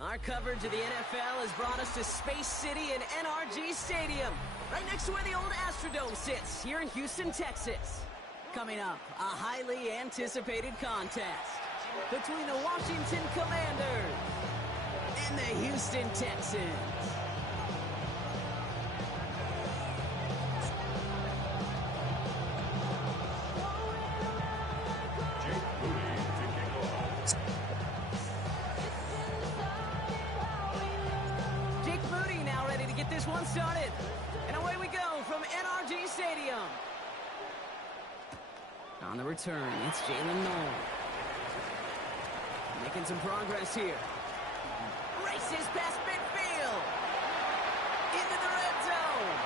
Our coverage of the NFL has brought us to Space City and NRG Stadium, right next to where the old Astrodome sits, here in Houston, Texas. Coming up, a highly anticipated contest between the Washington Commanders and the Houston Texans. One started, and away we go from NRG Stadium. On the return, it's Jalen Noel. Making some progress here. Races past midfield. Into the red zone.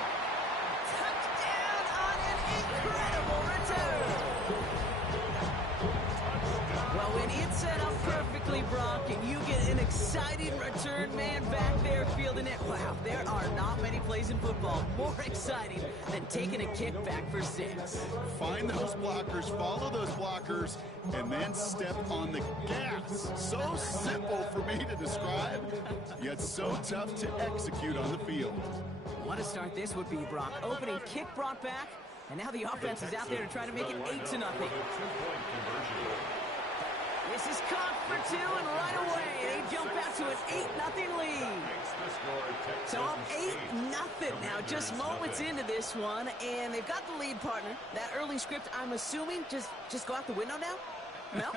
Touchdown on an incredible return. Well, when it's set up perfectly, Brock, and you get an exciting return man back there fielding it, wow, there are not many plays in football more exciting than taking a kick back for 6. Find those blockers, follow those blockers, and then step on the gas. So simple for me to describe, yet so tough to execute on the field. What a start this would be, Brock. Opening kick brought back, and now the offense is out there to try to make it 8-0. This is caught for 2, and right away they jump out to an 8-0 lead. So up 8-0 now, just moments into this one, and they've got the lead partner. That early script, I'm assuming, just go out the window now? No?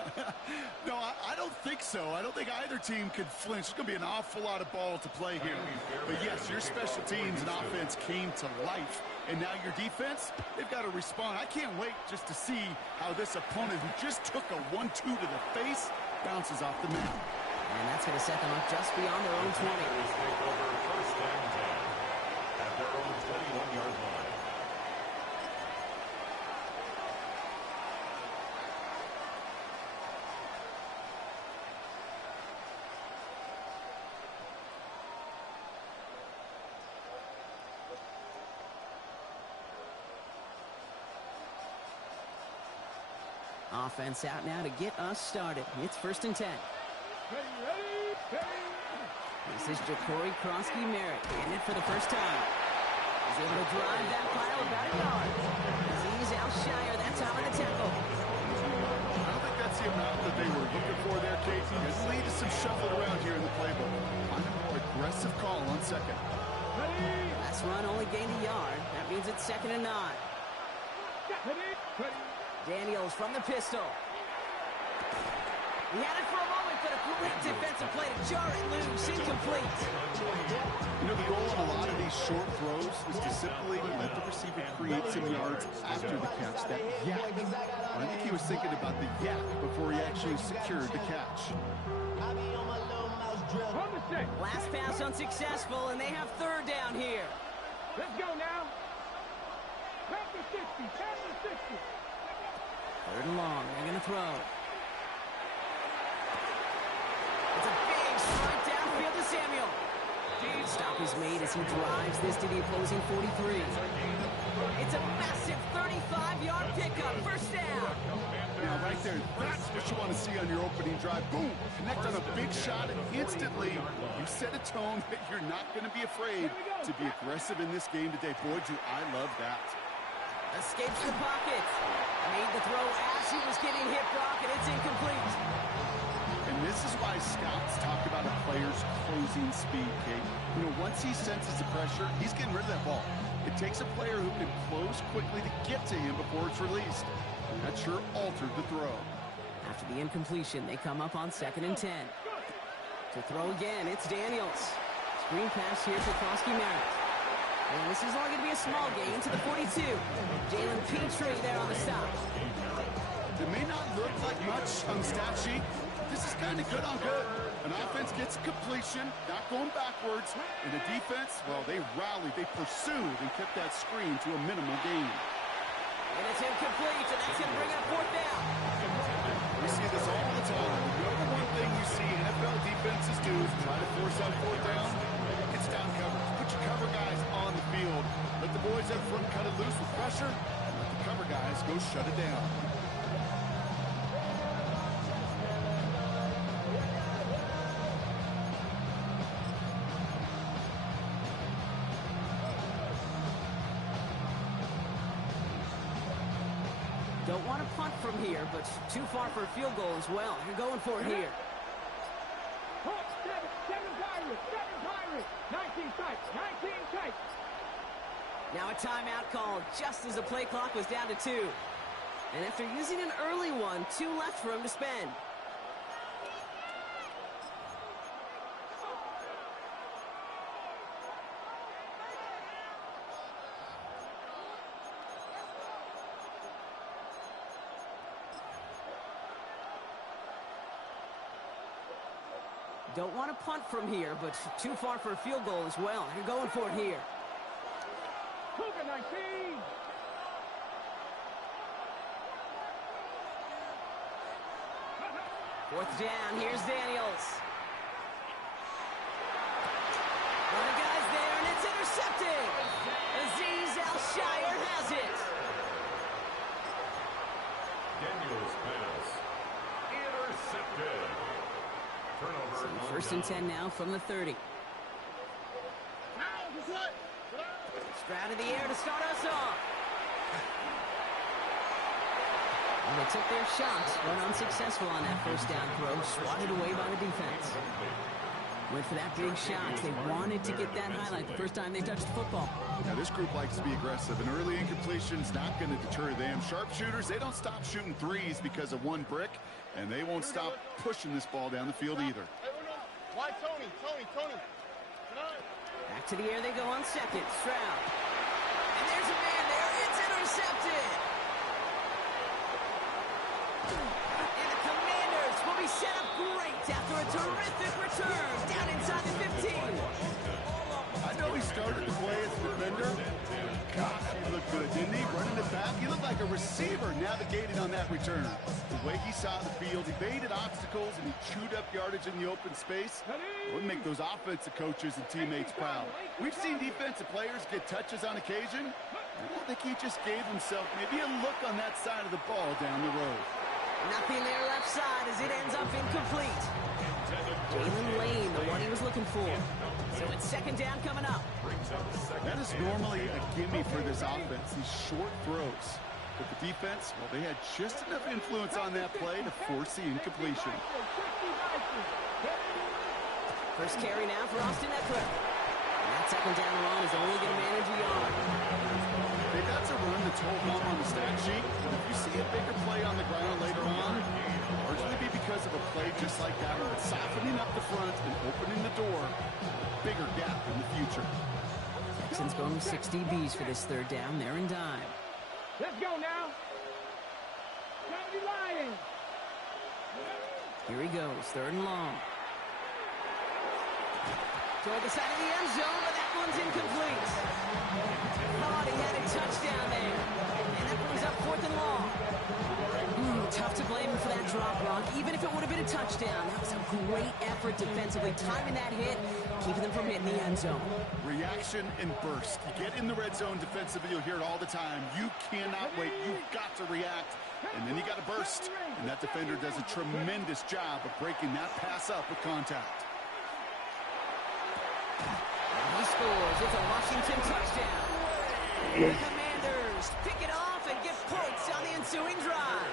No, I don't think so. I don't think either team could flinch. There's going to be an awful lot of ball to play here. But yes, your special teams and offense came to life. And now your defense, they've got to respond. I can't wait just to see how this opponent who just took a 1-2 to the face bounces off the mat. And that's going to set them up just beyond their own 20. First and 10 at their own 21-yard line. Offense out now to get us started. It's 1st and 10. This is Ja'Cory Krosky-Merritt getting it for the first time. He's able to drive that pile about a yard. He's Alshire that time of the tackle. I don't think that's the amount that they were looking for there, Casey. It's lead to some shuffling around here in the playbook. On a more aggressive call on 2nd. Last run only gained a yard. That means it's 2nd and 9. Daniels from the pistol. He had it for a moment, but a great defensive play to jar it loose. Incomplete. You know, the goal of a lot of these short throws is to simply let the receiver create some yards after the catch. That yak. I think he was thinking about the yak before he actually secured the catch. Last pass unsuccessful, and they have 3rd down here. Let's go now. Pass the 60. Pass the 60. 3rd and long. They're going to throw. It's a big strike downfield to Samuel. Stop is made as he drives this to the opposing 43. It's a massive 35-yard pickup. 1st down. Now, right there, that's what you want to see on your opening drive. Boom! Connect on a big shot, and instantly you set a tone that you're not going to be afraid to be aggressive in this game today. Boy, do I love that. Escapes the pocket. Made the throw as he was getting hit, Brock, and it's incomplete. And this is why scouts talk about a player's closing speed, Kate. You know, once he senses the pressure, he's getting rid of that ball. It takes a player who can close quickly to get to him before it's released. That sure altered the throw. After the incompletion, they come up on 2nd and 10. To throw again, it's Daniels. Screen pass here to Krosky-Merritt. And this is only going to be a small gain to the 42. Jalen Petrie there on the stop. It may not look like much on the stat sheet. This is kind of good on good. An offense gets a completion, not going backwards. And the defense, well, they rallied, they pursued, and kept that screen to a minimal gain. And it's incomplete, and that's going to bring up 4th down. go shut it down. Don't want to punt from here, but too far for a field goal as well. You're going for it here. Seven Pirates, 19 tight, 19 tight. Now a timeout called just as the play clock was down to 2. And after using an early one, 2 left for him to spend. Don't want to punt from here, but too far for a field goal as well. You're going for it here. Cougar 19. Fourth down, here's Daniels. One of the guys there, and it's intercepted. Aziz Al-Shire has it. Daniels pass. Intercepted. Turnover. So first and 10 now from the 30. Stroud in the air to start us off. And they took their shots, went unsuccessful on that first down throw, swatted away by the defense. Went for that big shot. They wanted to get that highlight the first time they touched the football. Now, this group likes to be aggressive, and early incompletion's not going to deter them. Sharpshooters, they don't stop shooting threes because of one brick, and they won't stop pushing this ball down the field either. Why Tony? Back to the air they go on second. Stroud. And there's a man there. It's intercepted. And the Commanders will be set up great after a terrific return down inside the 15. I know he started to play as a defender. Gosh, he looked good, didn't he? Running it back. He looked like a receiver navigating on that return. The way he saw the field, he baited obstacles, and he chewed up yardage in the open space. Would make those offensive coaches and teammates proud. We've seen defensive players get touches on occasion. I think he just gave himself maybe a look on that side of the ball down the road. Nothing there left side as it ends up incomplete. Jalen Lane, the one he was looking for. So it's second down coming up. That is normally a gimme for this offense, these short throws. But the defense, well, they had just enough influence on that play to force the incompletion. First carry now for Austin Eckler. And that second down run is only going to manage a yard. That's a run that's hold home on the stat sheet. But if you see a bigger play on the ground later on, it'll largely be because of a play just like that one, softening up the front and opening the door. Bigger gap in the future. Texans going 6 DBs for this third down. They're in dime. Let's go now. Johnny Lions. Here he goes, third and long. Toward the side of the end zone, but that one's incomplete. Thought he had a touchdown there. And that brings up fourth and long. Tough to blame him for that drop, Ron. Even if it would have been a touchdown, that was a great effort defensively, timing that hit, keeping them from hitting the end zone. Reaction and burst. You get in the red zone defensively, you'll hear it all the time. You cannot wait. You've got to react. And then you got to burst. And that defender does a tremendous job of breaking that pass up with contact. And he scores. It's a Washington touchdown. The Commanders pick it off and get points on the ensuing drive.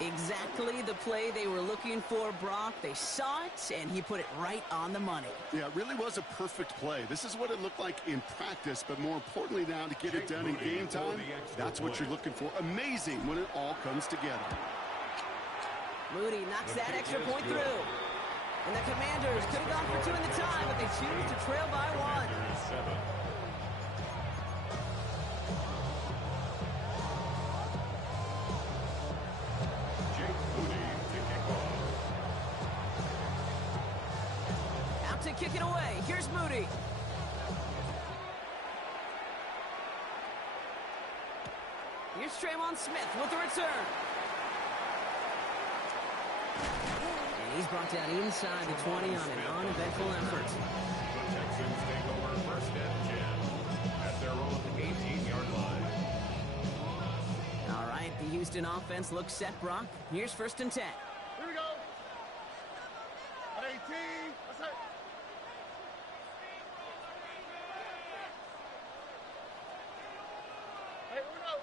Exactly the play they were looking for, Brock. They saw it, and he put it right on the money. Yeah, it really was a perfect play. This is what it looked like in practice, but more importantly now to get it done in game time, that's what you're looking for. Amazing when it all comes together. Moody knocks that extra point through. And the Commanders could have gone for 2 in the time, but they choose to trail by 1. Out to kick it away. Here's Moody. Here's Traymon Smith with the return. He's brought down inside the 20 on an uneventful effort. The Texans take over first and 10 at their own 18-yard line. Houston offense looks set, Brock. Here's 1st and 10. Here we go. At 18. That's it. Hey, uno.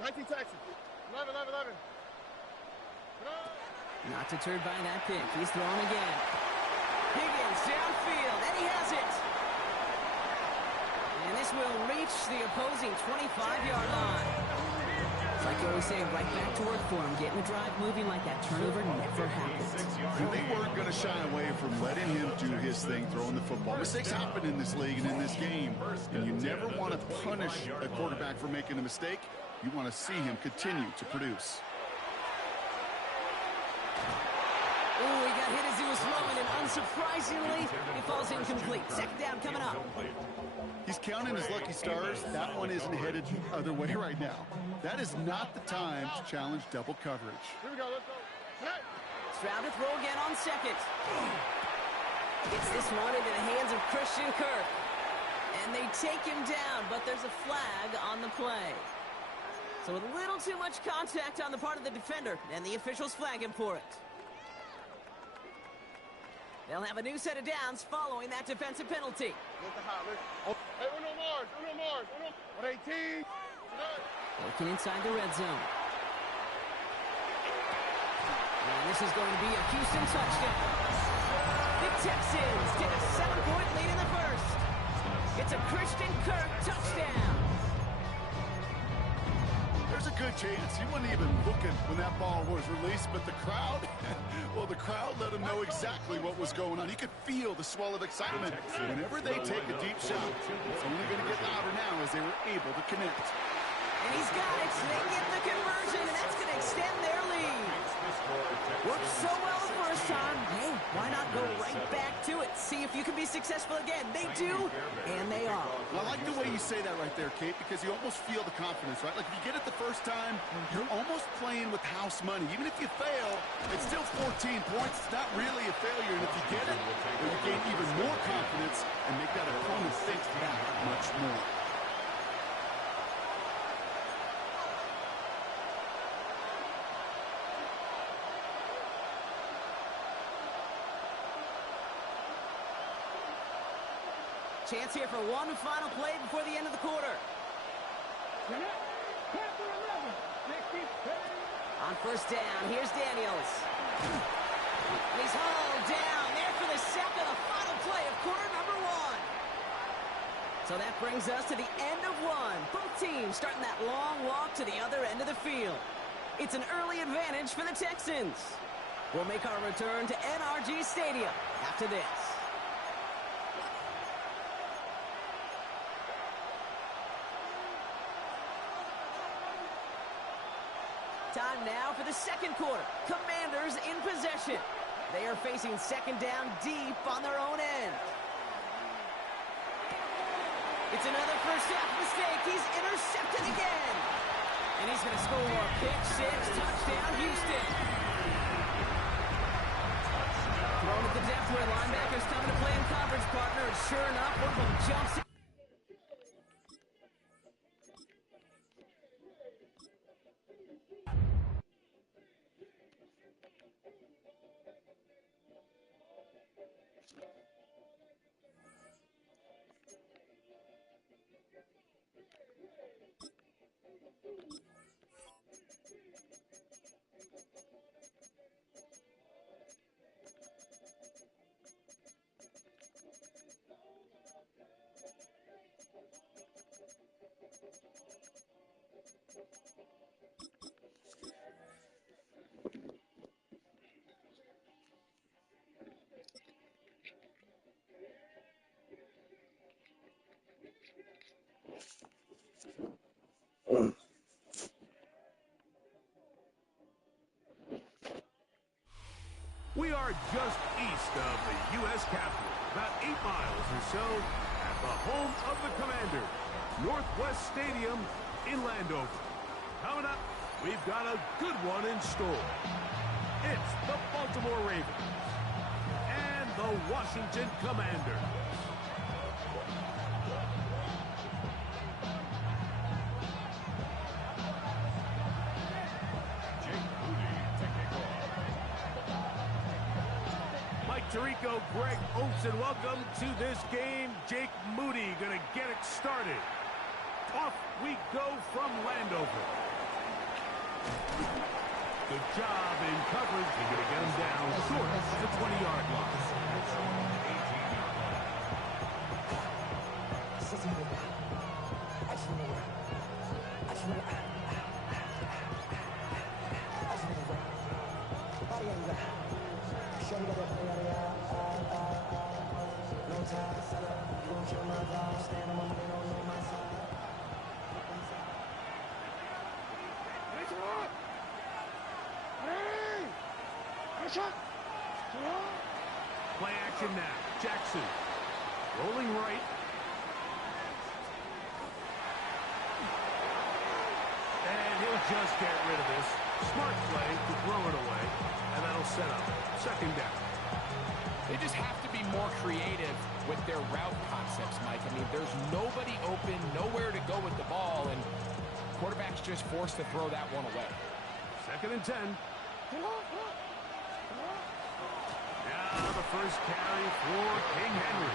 19 Texas. 11. Not deterred by that pick. He's throwing again. Higgins downfield, and he has it. And this will reach the opposing 25-yard line. It's like you always say, right back to work for him. Getting the drive moving like that turnover never happened. And they weren't going to shy away from letting him do his thing, throwing the football. Mistakes happen in this league and in this game, and you never want to punish a quarterback for making a mistake. You want to see him continue to produce. Ooh, he got hit as he was throwing, and unsurprisingly, he falls incomplete. 2nd down coming up. He's counting his lucky stars. That one isn't headed the other way right now. That is not the time to challenge double coverage. Here we go. Let's go. Hey. Stroud to throw again on 2nd. Gets this one into the hands of Christian Kirk. And they take him down, but there's a flag on the play. So with a little too much contact on the part of the defender, and the officials flag him for it. They'll have a new set of downs following that defensive penalty. Hey, uno Mars. At 18. Working inside the red zone. And this is going to be a Houston touchdown. The Texans take a 7-point lead in the first. It's a Christian Kirk touchdown. There's a good chance he wasn't even looking when that ball was released, but the crowd, well, the crowd let him know exactly what was going on. He could feel the swell of excitement. Whenever they take a deep shot, it's only going to get louder now as they were able to connect. And he's got it. They get the conversion, and that's going to extend their lead. Worked so well the first time. Hey, why not go right back to it? See if you can be successful again. They do, and they are. Well, I like the way you say that right there, Kate, because you almost feel the confidence, right? Like if you get it the first time, you're almost playing with house money. Even if you fail, it's still 14 points. It's not really a failure, and if you get it, well, you gain even more confidence and make that opponent think that much more. Chance here for one final play before the end of the quarter. On 1st down, here's Daniels. And he's hauled down there for the sack of the final play of quarter number 1. So that brings us to the end of 1. Both teams starting that long walk to the other end of the field. It's an early advantage for the Texans. We'll make our return to NRG Stadium after this. Time now for the 2nd quarter. Commanders in possession. They are facing 2nd down deep on their own end. It's another first half mistake. He's intercepted again. And he's going to score. Pick 6, touchdown Houston. Thrown at the depth where linebackers coming to play in coverage, partner. And sure enough, one of them jumps in. We are just east of the U.S. Capitol, about 8 miles or so, at the home of the Commanders, Northwest Stadium in Landover. Coming up, we've got a good one in store. It's the Baltimore Ravens and the Washington Commanders. Puerto Rico, Greg Olsen. Welcome to this game. Jake Moody going to get it started. Off we go from Landover. Good job in coverage. They're going to get him down short of the 20-yard line. Play action now. Jackson rolling right. And he'll just get rid of this. Smart play to throw it away. And that'll set up second down. They just have to be more creative with their route concepts, Mike. I mean, there's nobody open, nowhere to go with the ball, and quarterback's just forced to throw that one away. Second and 10. Now the first carry for King Henry.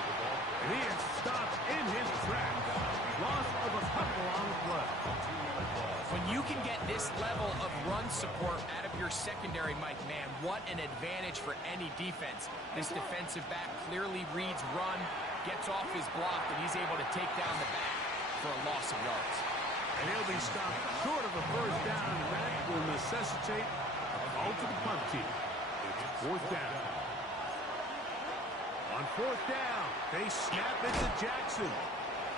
And he is stopped in his tracks. Loss of a couple on the play. When you can get this level of run support out of your secondary, Mike, man, what an advantage for any defense. This defensive back clearly reads run, gets off his block, and he's able to take down the back for a loss of yards. And he'll be stopped short of a first down, and that will necessitate a call to the punt team. It's fourth down. On fourth down, they snap it to Jackson.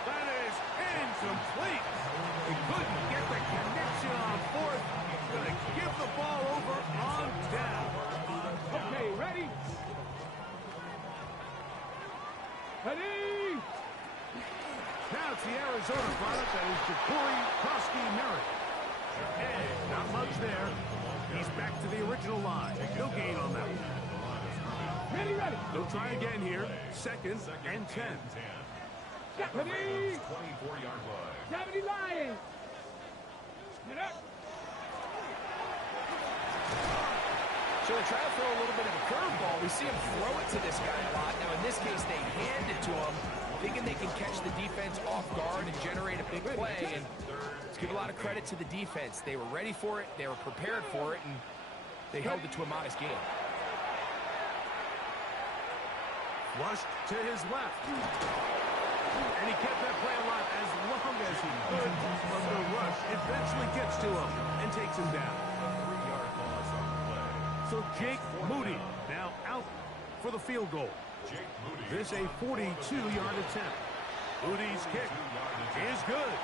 That is incomplete. He couldn't get the connection on fourth. Going to give the ball over on down. Okay, ready? Ready? Now it's the Arizona product that is Ja'Cory Krosky-Merritt. And not much there. He's back to the original line. No gain on that one. Ready, ready. They'll try again here. Second and 10. Ready? 24-yard line. 70 Lions. Get up. So they try to throw a little bit of a curveball. We see him throw it to this guy a lot. Now, in this case, they hand it to him, thinking they can catch the defense off guard and generate a big play. And let's give a lot of credit to the defense. They were ready for it, they were prepared for it, and they held it to a modest gain. Flushed to his left. And he kept that play alive as long as he could. But the rush eventually gets to him and takes him down. 3-yard loss on the play. So Jake Moody now out for the field goal. Jake Moody. This a 42-yard attempt. Moody's kick is good.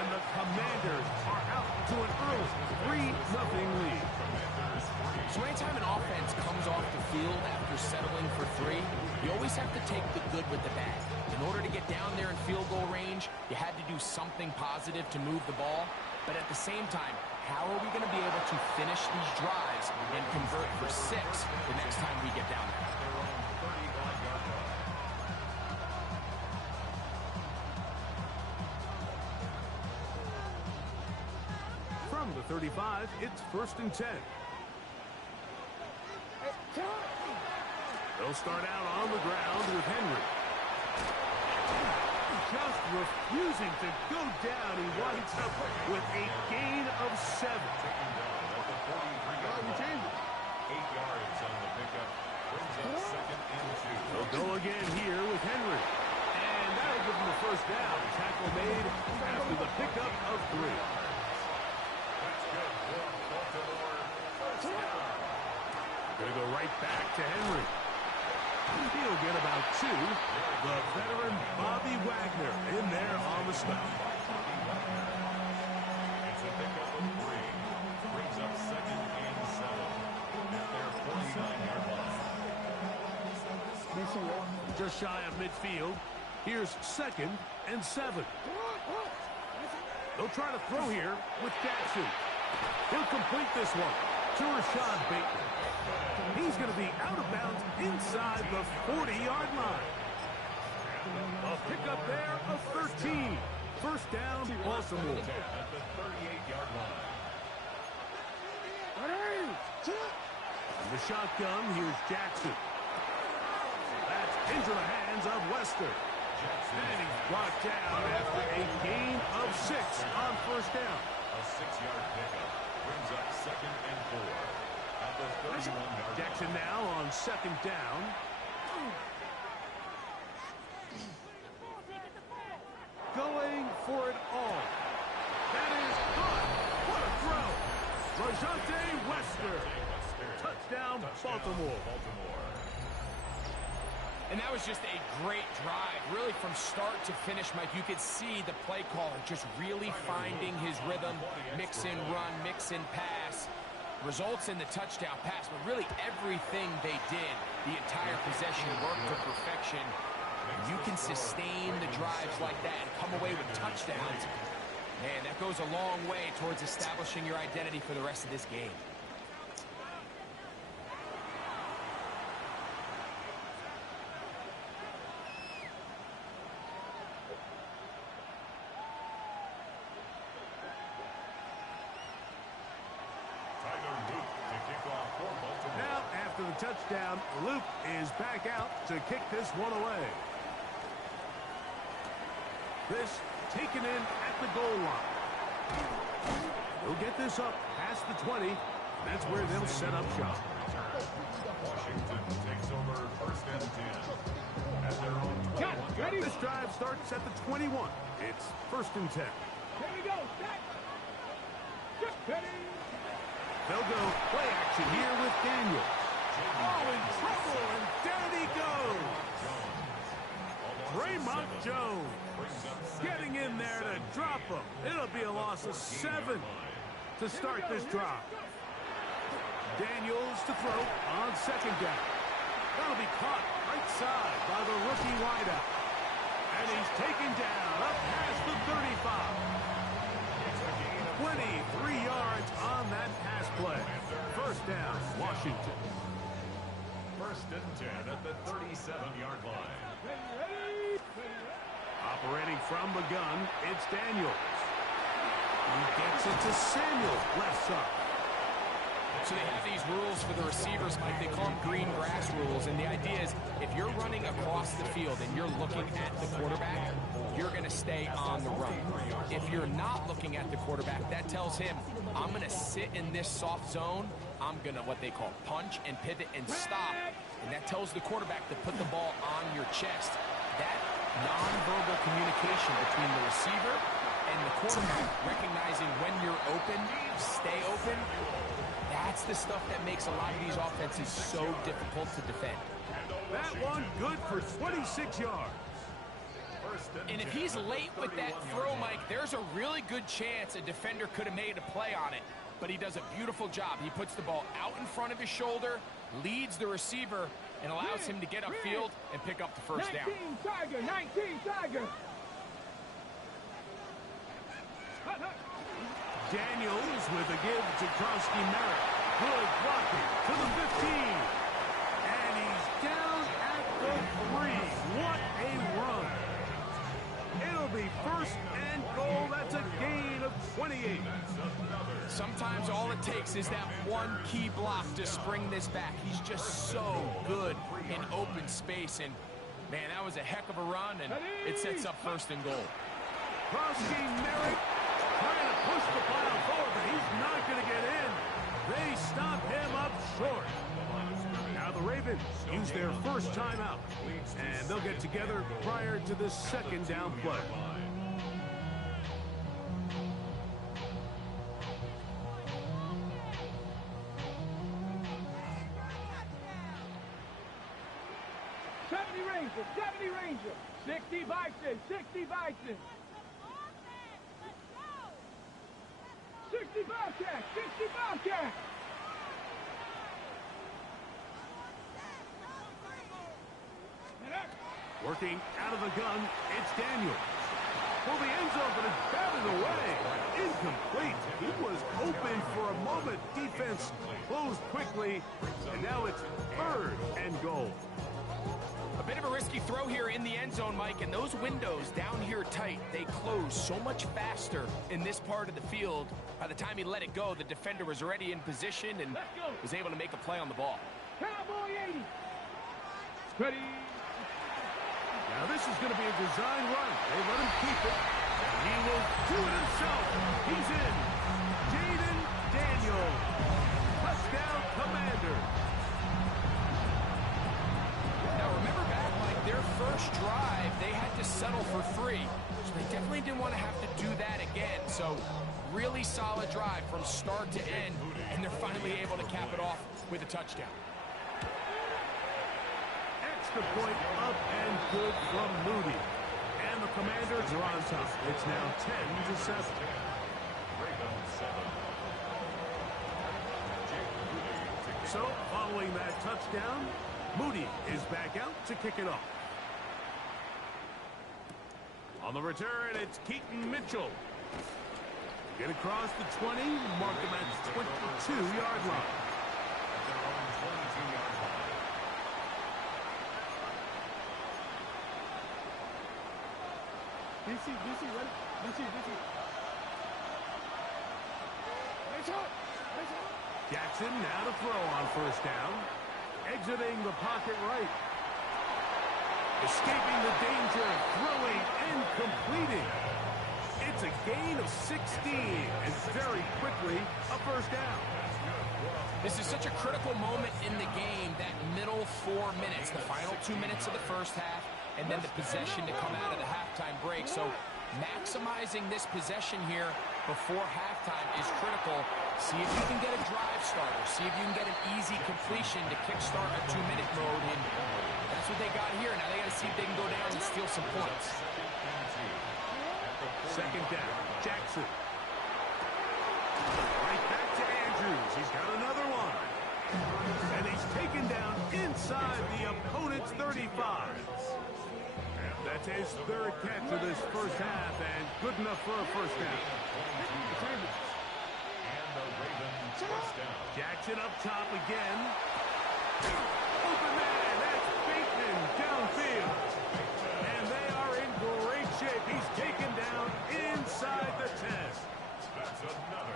And the Commanders are out to an early 3-0 lead. So anytime an offense comes off the field after settling for 3, you always have to take the good with the bad. In order to get down there in field goal range, you had to do something positive to move the ball. But at the same time, how are we going to be able to finish these drives and convert for 6 the next time we get down there? From the 35, it's first and 10. They'll start out on the ground with Henry. Just refusing to go down. He winds up with a gain of 7. 8 yards on the pickup. Brings up second and 2. They'll go again here with Henry. And that'll give him the first down. Tackle made after the pickup of 3. That's good for Baltimore. Going to go right back to Henry. He'll get about 2. The veteran Bobby Wagner in there on the stop. It's a pickup of 3. Brings up second and 7 at their 49-yard line. Just shy of midfield. Here's second and 7. They'll try to throw here with Jackson. He'll complete this one to Rashad Bateman. He's going to be out of bounds inside the 40-yard line. A pickup there of 13. First down, Baltimore. At the 38-yard line. In the shotgun, here's Jackson. into the hands of Wester. And he's brought down after a gain of 6 on first down. A 6-yard pickup brings up 2nd and 4 at the 31-yard. Jackson now on 2nd down. Going for it all. That is good. What a throw. Rajante Wester. Touchdown, Baltimore. And that was just a great drive, really from start to finish, Mike. You could see the play caller just really finding his rhythm, mix and run, mix and pass. Results in the touchdown pass, but really everything they did, the entire possession worked to perfection. You can sustain the drives like that and come away with touchdowns. Man, that goes a long way towards establishing your identity for the rest of this game. Now, after the touchdown, Luke is back out to kick this one away. This taken in at the goal line. He'll get this up past the 20. That's where they'll set up shop. Washington takes over 1st and 10 at their own 21. This drive starts at the 21. It's 1st and 10. Here we go. Set. Just ready. They'll go play action here with Daniel. Oh, in trouble, and down he goes. Raymond Jones getting in there to drop him. It'll be a loss of 7 to start this drive. Daniels to throw on 2nd down. That'll be caught right side by the rookie wideout. And he's taken down up past the 35. 23 yards on that pass play. 1st down, Washington. 1st and 10 at the 37-yard line. Operating from the gun, it's Daniels. He gets it to Samuel, left side. So they have these rules for the receivers, Mike. They call them green grass rules. And the idea is if you're running across the field and you're looking at the quarterback, you're going to stay on the run. If you're not looking at the quarterback, that tells him, I'm going to sit in this soft zone. I'm going to what they call punch and pivot and stop. And that tells the quarterback to put the ball on your chest. That nonverbal communication between the receiver and the quarterback, recognizing when you're open, stay open, that's the stuff that makes a lot of these offenses so difficult to defend. That one good for 26 yards. And if he's late with that throw, Mike, there's a really good chance a defender could have made a play on it. But he does a beautiful job. He puts the ball out in front of his shoulder, leads the receiver, and allows him to get upfield and pick up the first down. 19 Tiger, 19 Tiger. Daniels with a give to Kronsky Merritt. Good blocking to the 15. And he's down at the 3. What a run. It'll be 1st and goal. That's a gain of 28. Sometimes all it takes is that one key block to spring this back. He's just so good in open space. And, man, that was a heck of a run, and it sets up 1st and goal. Kronsky Merritt trying to push the pile forward, but he's not going to get in. They stop him up short. Now the Ravens use their first timeout, and they'll get together prior to the 2nd down play. Ranger, 70 Ranger, 60 Bison, 60 Bison. 60 Bobcat, 60 Bobcat. Working out of the gun, it's Daniels. Well, the end zone, but it's batted away. Incomplete. He was open for a moment. Defense closed quickly, and now it's 3rd and goal. A bit of a risky throw here in the end zone, Mike, and those windows down here tight, they close so much faster in this part of the field. By the time he let it go, the defender was already in position and was able to make a play on the ball. Cowboy 80. Ready. Now this is going to be a design run. They let him keep it. And he will do it himself. He's in. Jaden Daniel. Touchdown, Commander. Now remember back, like their first drive, they had to settle for 3. So they definitely didn't want to have to do that again. So really solid drive from start to end. And they're finally able to cap it off with a touchdown. Extra point up and good from Moody. And the Commanders are on top. It's now 10-7. So, following that touchdown, Moody is back out to kick it off. On the return, it's Keaton Mitchell. Get across the 20, mark him at the 22-yard line. DC, ready? DC. Nice hit. Jackson now to throw on first down. Exiting the pocket right. Escaping the danger, throwing and completing. It's a gain of 16, and very quickly, a first down. This is such a critical moment in the game, that middle 4 minutes, the final 2 minutes of the first half, and then the possession to come out of the halftime break. So maximizing this possession here before halftime is critical. See if you can get a drive starter. See if you can get an easy completion to kickstart a 2-minute mode, and that's what they got here. Now they got to see if they can go down and steal some points. Second down, Jackson. Right back to Andrews. He's got another one. And he's taken down inside the opponent's 35. That's his third catch of this first half, and good enough for a first down. Jackson up top again. Open man, that's Bateman downfield. And they are in great shape. He's taken down inside the 10.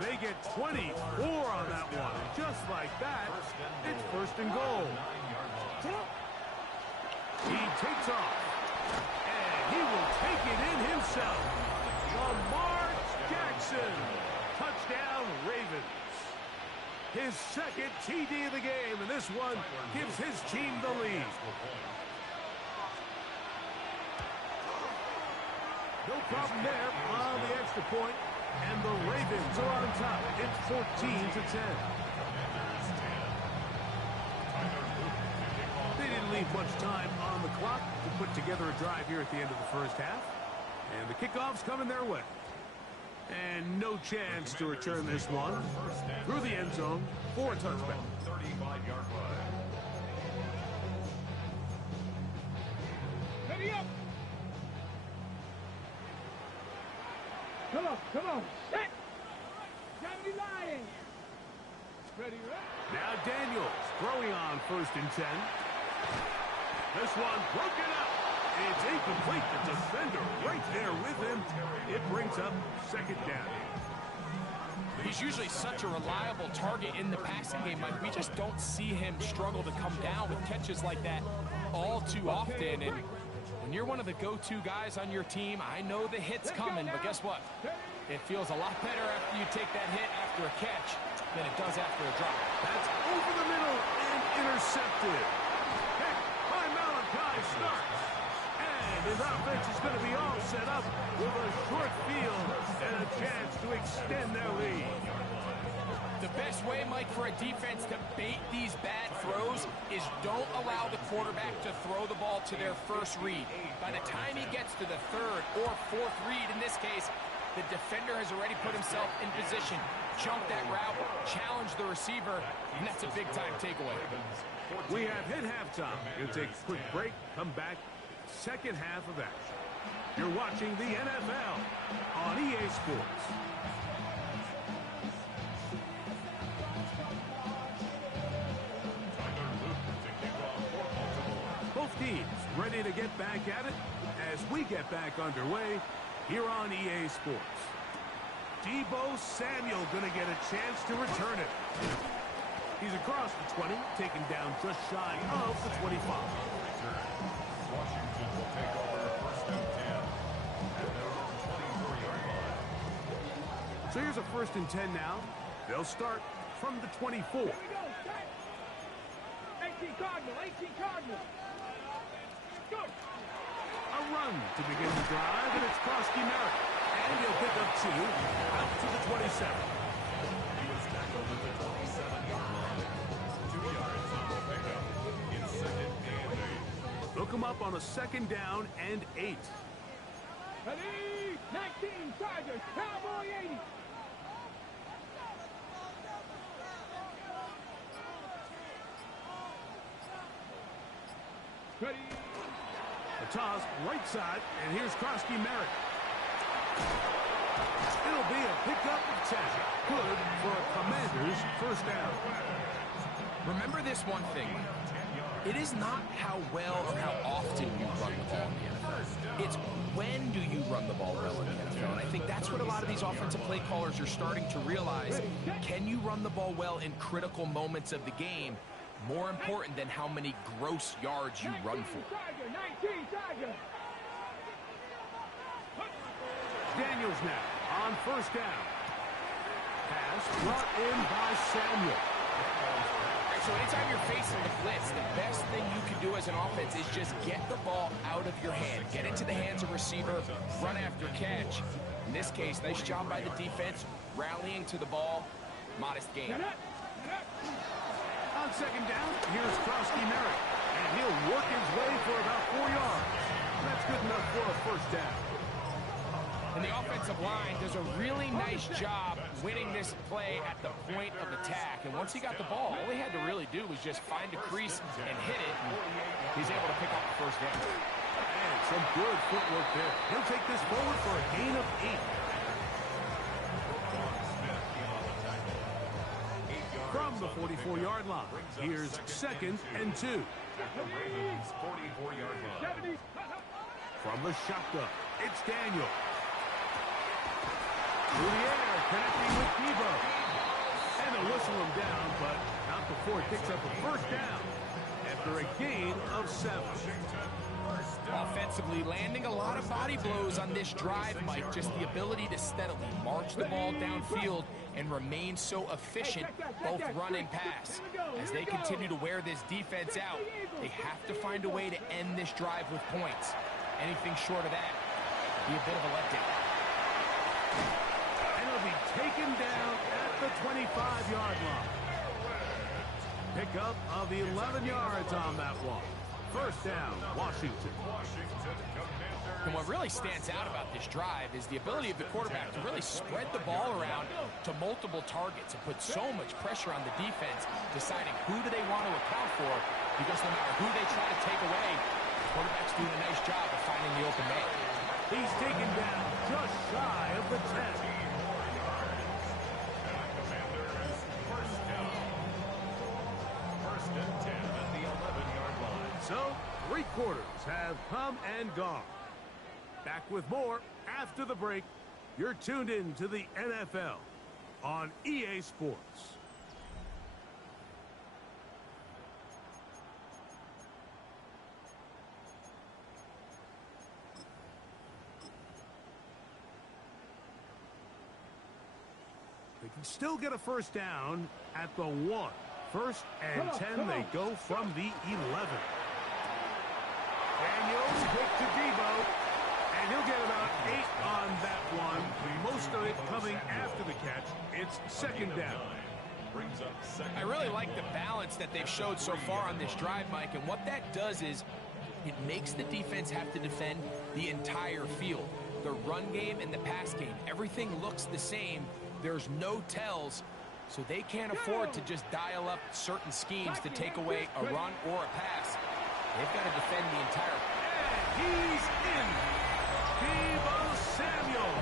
They get 24 on that one. And just like that, it's first and goal. He takes off. And he will take it in himself. Lamar Jackson. Touchdown, Ravens. His second TD of the game, and this one gives his team the lead. No problem there on the extra point, and the Ravens are on top. It's 14-10. They didn't leave much time on the clock to put together a drive here at the end of the first half, and the kickoff's coming their way. And no chance to return this one through the end zone for a touchback. 35-yard line. Ready up. Come on. Set. Gravity line. Ready, right? Now Daniels throwing on first and 10. This one broken up. It's incomplete. The defender right there with him. It brings up second down. He's usually such a reliable target in the passing game, Mike. We just don't see him struggle to come down with catches like that all too often. And when you're one of the go-to guys on your team, I know the hit's coming, but guess what? It feels a lot better after you take that hit after a catch than it does after a drop. That's over the middle and intercepted. Heck, by Malachi starts. And his offense is going to be all set up with a short field and a chance to extend their lead. The best way, Mike, for a defense to bait these bad throws is don't allow the quarterback to throw the ball to their first read. By the time he gets to the third or fourth read, in this case, the defender has already put himself in position, jumped that route, challenged the receiver, and that's a big-time takeaway. We have hit halftime. We'll take a quick break, come back, second half of action. You're watching the NFL on EA Sports. Both teams ready to get back at it as we get back underway here on EA Sports. Deebo Samuel going to get a chance to return it. He's across the 20, taken down just shy of the 25. Washington will take off. So here's a 1st and 10 now. They'll start from the 24. Here we go, set. 18 Cardinal, 18 Cardinal. Go. A run to begin the drive, and it's Krosky Merritt. And he'll pick up 2 out to the 27. He was tackled at the 27-yard line. 2 yards on the pickup in 2nd and 8. Look him up on a 2nd down and 8. Ready? 19 Chargers, Cowboy 80. Ready? A toss right side, and here's Krosky Merritt. It'll be a pickup of 10. Good for a Commanders 1st down. Remember this one thing. It is not how well or how often you run the ball in the NFL. It's when do you run the ball well in the NFL. And I think that's what a lot of these offensive play callers are starting to realize. Can you run the ball well in critical moments of the game? More important than how many gross yards you run for. 19 Chargers. Daniels now on 1st down. Pass brought in by Samuel. So anytime you're facing the blitz, the best thing you can do as an offense is just get the ball out of your hand. Get into the hands of receiver, run after catch. In this case, nice job by the defense, rallying to the ball. Modest gain. On 2nd down, here's Krosky Merritt. And he'll work his way for about 4 yards. That's good enough for a 1st down. And the offensive line does a really nice job winning this play at the point of attack. And once he got the ball, all he had to really do was just find a crease and hit it. And he's able to pick up the 1st down. And some good footwork there. He'll take this forward for a gain of 8. From the 44-yard line, here's 2nd and 2. Ravens 44-yard line. From the shotgun, it's Daniel. Through the air, connecting with Debo. And they'll whistle him down, but not before he picks up a 1st down after a gain of 7. Offensively, landing a lot of body blows on this drive, Mike. Just the ability to steadily march the ball downfield and remain so efficient, both run and pass. As they continue to wear this defense out, they have to find a way to end this drive with points. Anything short of that would be a bit of a letdown. And he'll be taken down at the 25-yard line. Pickup of 11 yards on that one. 1st down, Washington. And what really stands out about this drive is the ability of the quarterback to really spread the ball around to multiple targets and put so much pressure on the defense, deciding who do they want to account for, because no matter who they try to take away, the quarterback's doing a nice job of finding the open man. He's taken down just shy of the 10. So, 3 quarters have come and gone. Back with more after the break. You're tuned in to the NFL on EA Sports. They can still get a 1st down at the 1. 1st and 10, they go from the 11. Daniels quick to Debo, and he'll get about 8 on that one. Most of it coming after the catch. It's 2nd down. I really like the balance that they've showed so far on this drive, Mike, and what that does is it makes the defense have to defend the entire field. The run game and the pass game, everything looks the same. There's no tells, so they can't afford to just dial up certain schemes to take away a run or a pass. They've got to defend the entire... And he's in! Debo Samuel!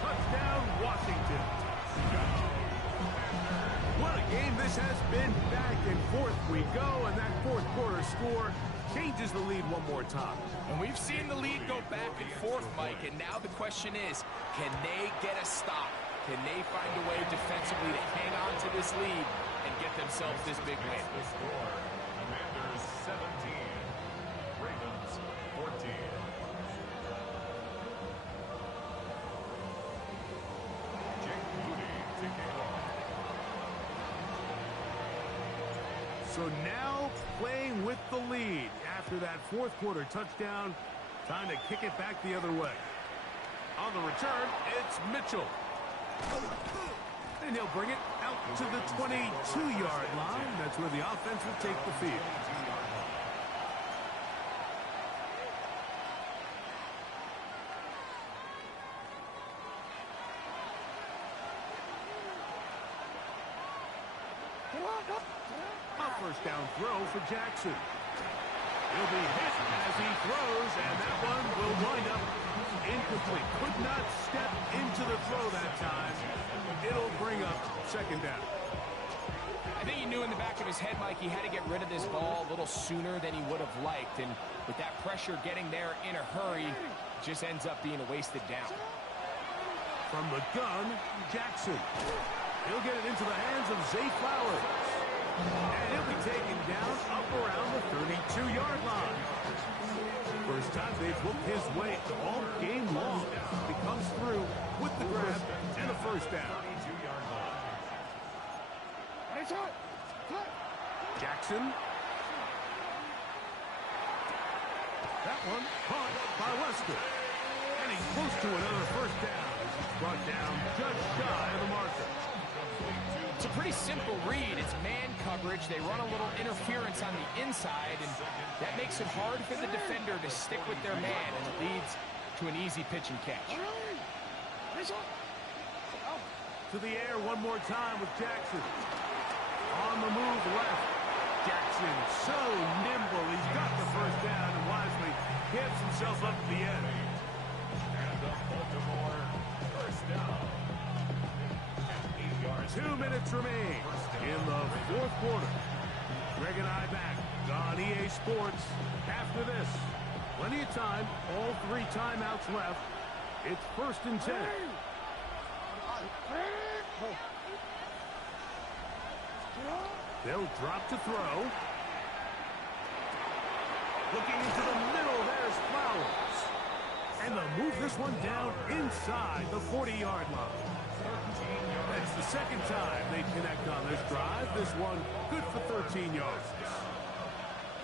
Touchdown, Washington! What a game this has been. Back and forth we go, and that 4th quarter score changes the lead one more time. And we've seen the lead go back and forth, Mike, and now the question is, can they get a stop? Can they find a way defensively to hang on to this lead and get themselves this big win? The score, Commanders 17, Ravens 14. Jake So now playing with the lead after that fourth quarter touchdown. Time to kick it back the other way. On the return, it's Mitchell. And he'll bring it out to the 22-yard line. That's where the offense will take the field. A first down throw for Jackson. He'll be hit as he throws, and that one will wind up incomplete. Could not step into the throw that time. It'll bring up second down. I think he knew in the back of his head, Mike, he had to get rid of this ball a little sooner than he would have liked. And with that pressure getting there in a hurry, just ends up being a wasted down. From the gun, Jackson. He'll get it into the hands of Zay Flowers. And he'll be taken down up around the 32-yard line. First time they've looked his way all game long. He comes through with the grab and a first down. Jackson. That one caught by Lester. And he's close to another first down as he's brought down just shy of the marker. It's a pretty simple read. It's man coverage. They run a little interference on the inside, and that makes it hard for the defender to stick with their man, and it leads to an easy pitch and catch. To the air one more time with Jackson. On the move left. Jackson so nimble. He's got the first down and wisely gives himself up to the end. And the Baltimore first down. 2 minutes remain in the fourth quarter. Greg and I back on EA Sports after this. Plenty of time, all 3 timeouts left. It's 1st and 10. They'll drop to throw. Looking into the middle, there's Flowers. And they'll move this one down inside the 40-yard line. That's the second time they connect on this drive. This one good for 13 yards.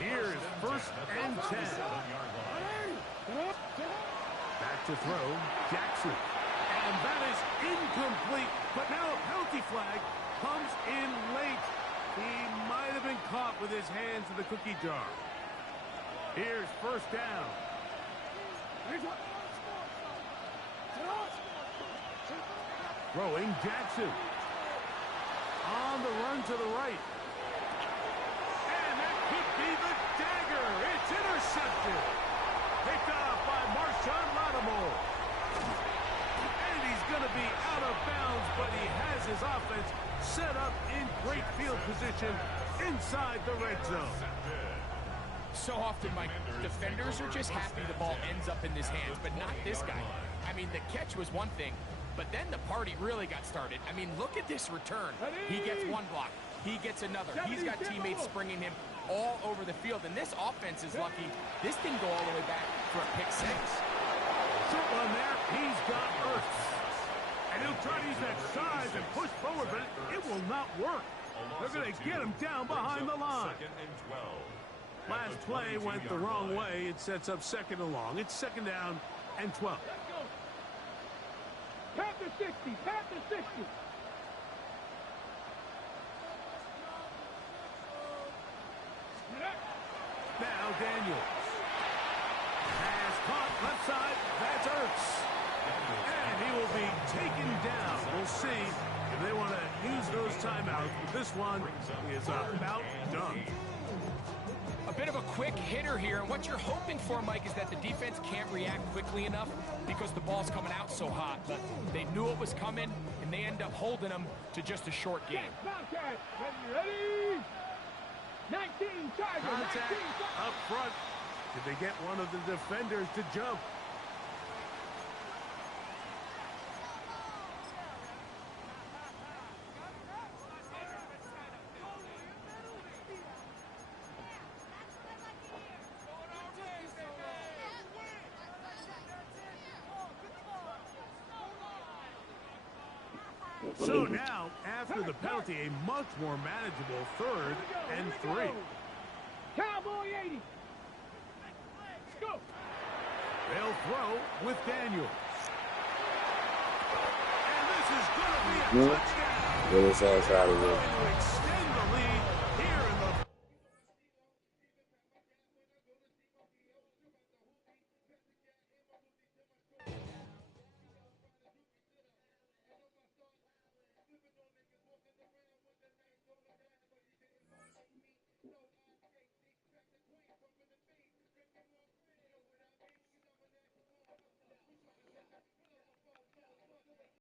Here's 1st and 10. Back to throw, Jackson. And that is incomplete. But now a penalty flag comes in late. He might have been caught with his hands in the cookie jar. Here's 1st down. Throwing Jackson. On the run to the right. And that could be the dagger. It's intercepted. Picked off by Marshawn Lattimore. And he's going to be out of bounds, but he has his offense set up in great field position inside the red zone. So often, Mike, defenders are just happy the ball ends up in his hands, but not this guy. I mean, the catch was one thing, but then the party really got started. I mean, look at this return. He gets one block. He gets another. He's got teammates springing him all over the field, and this offense is lucky. This didn't go all the way back for a pick 6. Short one there. He's got Ertz. And he'll try to use that size and push forward, but it will not work. They're going to get him down behind the line. 2nd and 12. Last play went the wrong way. It sets up 2nd and long. It's 2nd down and 12. Panther 60, Panther 60. Now Daniels. Pass caught left side. That's Ertz. And he will be taken down. We'll see if they want to use those timeouts. But this one is about done. A bit of a quick hitter here, and what you're hoping for, Mike, is that the defense can't react quickly enough because the ball's coming out so hot. But they knew it was coming, and they end up holding them to just a short game. Contact. Ready? 19 Tiger. Contact 19 up front. Did they get one of the defenders to jump? So now, after the penalty, a much more manageable 3rd and 3. Cowboy 80. Let's go. They'll throw with Daniels. And this is going to be a touchdown. Get his ass out of Going here. to extend the lead here in the...